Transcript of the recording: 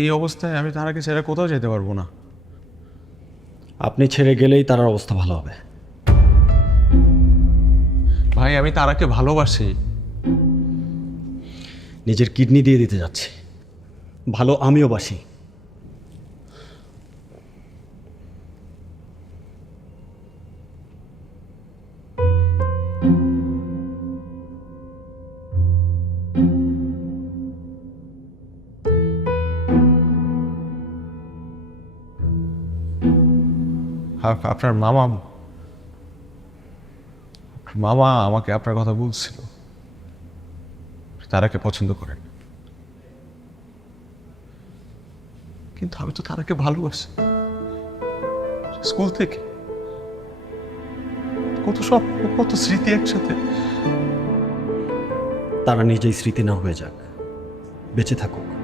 এই অবস্থায় আমি তারাকে ছেড়ে কোথাও যেতে পারবো না। আপনি ছেড়ে গেলেই তার অবস্থা ভালো হবে। ভাই আমি তারাকে ভালোবাসি। নিজের কিডনি দিয়ে দিতে যাচ্ছি। ভালো আমিও বাসি। আপনার মামা মামা আমাকে আপনার কথা বলছিল, তারাকে পছন্দ করেন, কিন্তু আমি তো তারাকে ভালোবাসি স্কুল থেকে। কত স্বপ্ন, কত স্মৃতি একসাথে। তারা নিজেই স্মৃতি না হয়ে যাক, বেঁচে থাকুক।